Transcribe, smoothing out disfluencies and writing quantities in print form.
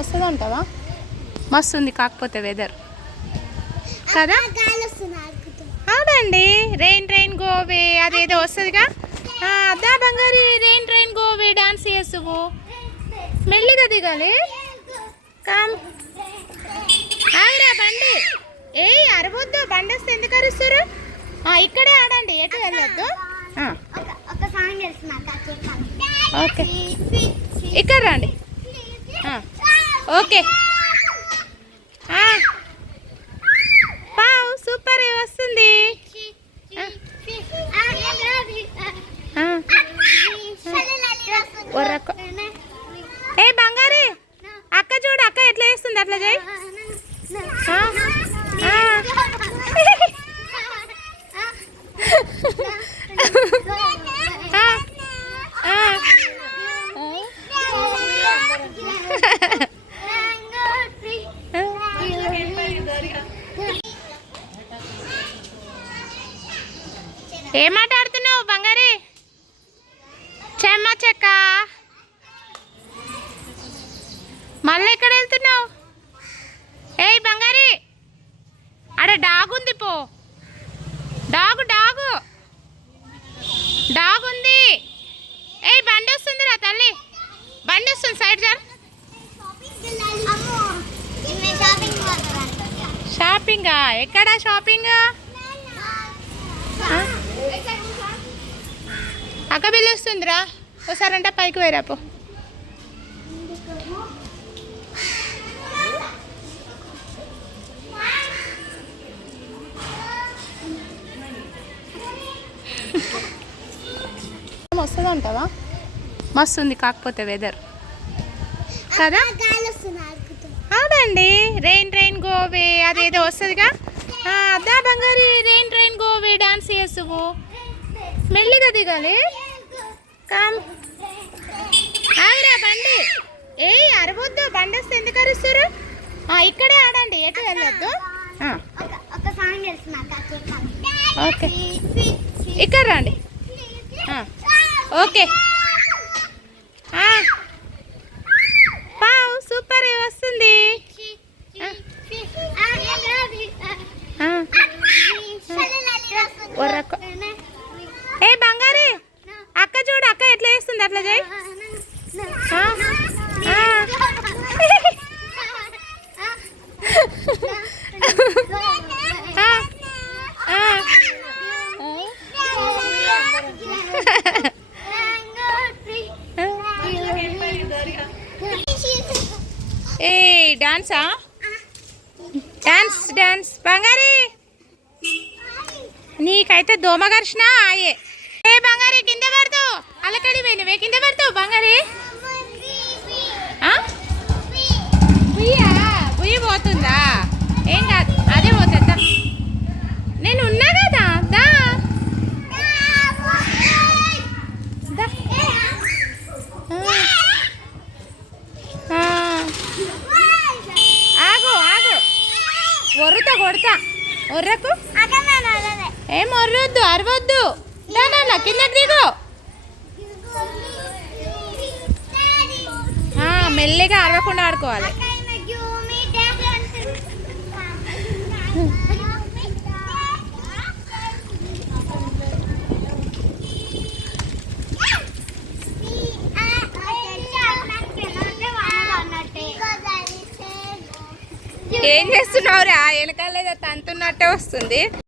వస్తుంది అంటావా? మస్తు ఉంది కాకపోతే వెదర్ కదా. అవునండి, రెయిన్ రెయిన్ గోవే అదేదో వస్తుందిగా. అదా బంగారి, రెయిన్ రెయిన్ గోవే డాన్స్ చేస్తువు. మెల్లిగా దిగాలి. కామ్ ఆవిరా బండి. అరవద్దు, బండి వస్తే ఎందుకు అరుస్తారు? ఇక్కడే ఆడండి, ఎటు వెళ్ళొద్దు. ఓకే, ఇక్కడ రండి. ఓకే, పావు సూపర్ వస్తుంది. బంగారి, అక్క చూడు, అక్క ఎట్లా చేస్తుంది, అట్లా చేయి. ఏం మాట్లాడుతున్నావు బంగారి? చెమ్మ చెక్క, మళ్ళీ ఎక్కడ వెళ్తున్నావు? బంగారి, అక్కడ డాగ్ ఉంది, పో. డాగు డాగు డాగ్ ఉంది. బండి వస్తుంది రా తల్లి, బండి వస్తుంది, సైడ్ జార్. షాపింగా? ఎక్కడ షాపింగ్? అక్క బిల్లు వస్తుందిరా, ఒకసారంటే పైకి పోయిరాపో. వస్తుంది అంటావా? మస్తు ఉంది కాకపోతే వెదర్ కదా. అవునండి, రెయిన్ రెయిన్ గోవే అదేదో వస్తుందిగా. అదా బంగారి, రెయిన్ రెయిన్ గోవే డాన్స్ చేస్తువు. మెల్లిగా దిగాలి. కామ్ ఆవిరా బండి. అరవద్దు, బండి వస్తే ఎందుకు అరుస్తారు? ఇక్కడే ఆడండి, ఎటు వెళ్ళొద్దు. ఓకే, ఇక్కడ రండి. ఓకే, పావు సూపర్ వస్తుంది. బంగారి, అక్క చూడు, అక్క ఎట్లా చేస్తుంది, అట్లా చేయి. డాన్సా? డాన్స్ డాన్స్ బంగారి, నీకైతే దోమ ఘర్షణ ఆయే. బంగారి కింద పడతావు, అలకడి పోయినవే, కింద పడతావు బంగారి. బుయ్యి పోతుందా? ఏం కాదు, అదే పోతుందా. నేను ఉన్నా కదా, దా. ఆగు ఆగు, ఒర్రుతా కొడతా. ఒర్రకు, ఏం ఒర్రొద్దు, అరవద్దు. కిందకి దిగు. మెల్లిగా అరవకుండా ఆడుకోవాలి. ఏం చేస్తున్నావురా? వెనకాల తంతున్నట్టే వస్తుంది.